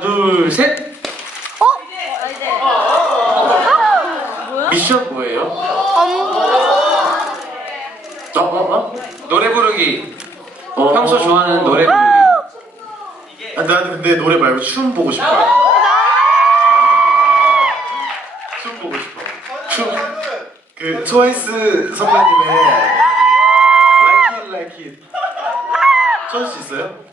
하나, 둘, 셋. 어? 이제. 뭐야? 미션 뭐예요? 음. 어, 어, 어? 노래 부르기. 어, 평소 좋아하는 노래 부르기. 아, 난 근데 노래 말고 춤 보고 싶어요. 춤 보고 싶어. 춤. 그 트와이스 선배님의 Like It Like It. 찾을 수 있어요?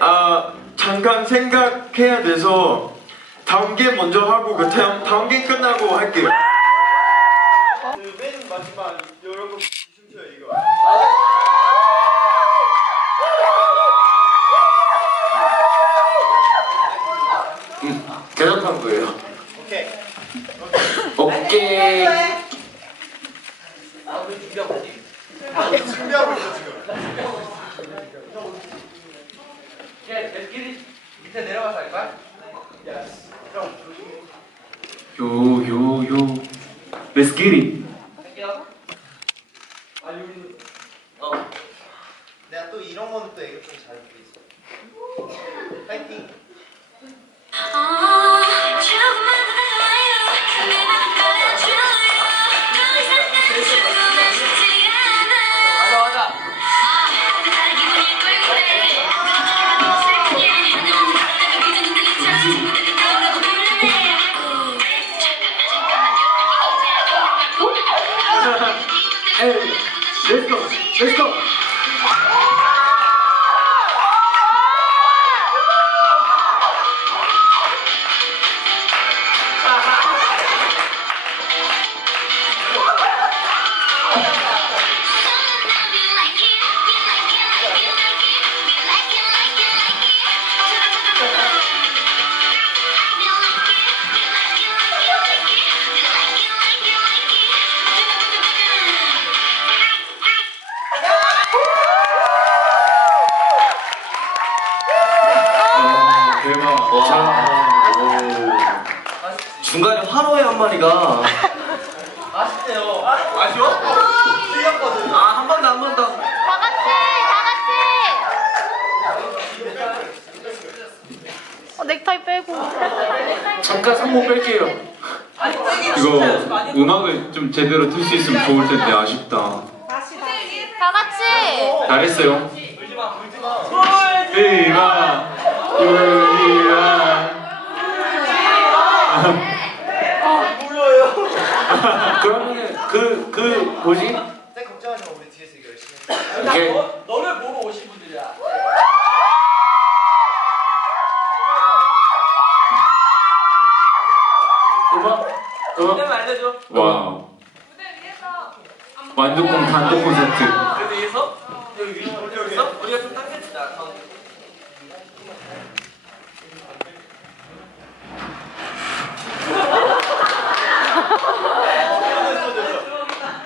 아 잠깐 생각해야 돼서 다음 게 먼저 하고 그 다음 다음 게 끝나고 할게요. 맨 마지막 여러분 춤춰요 이거. 대답한 거예요. 오케이. 오케이. 준비하고 있어 지금. 밑에 내려가서 할까? 요, 요, 요. Let's get it. 할게요. 어. 내가 또 이런 거는 또 이거 좀잘 있어. 파이팅. Let's go, let's go. 중간에 화로의 한 마리가. 아쉽네요. 아 쉬워? 틀렸거든. 아, 한 번 더, 한 번 더. 다 같이! 다 같이! 어, 넥타이 빼고. 잠깐 상모 뺄게요. 이거 음악을 좀 제대로 틀 수 있으면 좋을 텐데 아쉽다. 다 같이! 잘했어요. 울지 마. 울지 마. 이라 이 그러면은 그, 그, 뭐지? 쌤 걱정하지 마. 우리 뒤에서 열심히. 해. 이렇게. 너, 너를 보러 오신 분들이야. 음악, 음악. 알려줘. 와우. 완두콩 단독 콘서트. 그래서 위에서 여기 위에 올렸어? 우리가 좀 당겨주자. 가운데.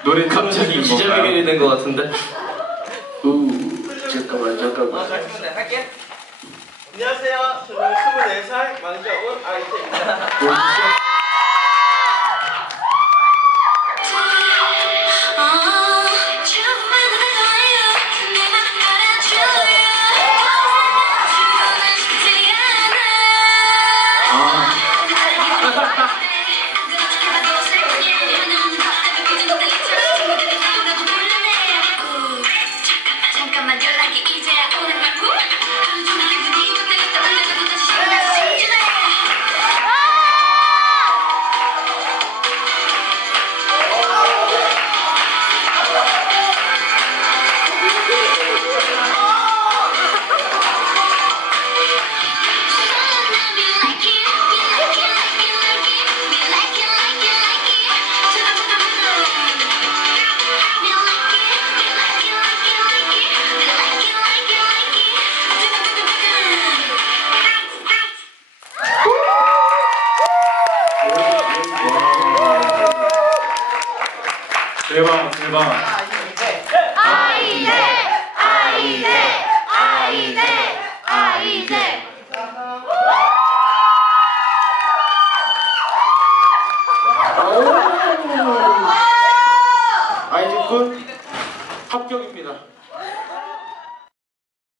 노래 갑자 기 기자회견이 된 것 같은데? 우, 잠깐만, 잠깐만. 어. 할게. 안녕하세요. 저는 24살 망자온 아이템입니다. 대박. 아이네, 아이네, 아이네, 아이네. 아이네 군.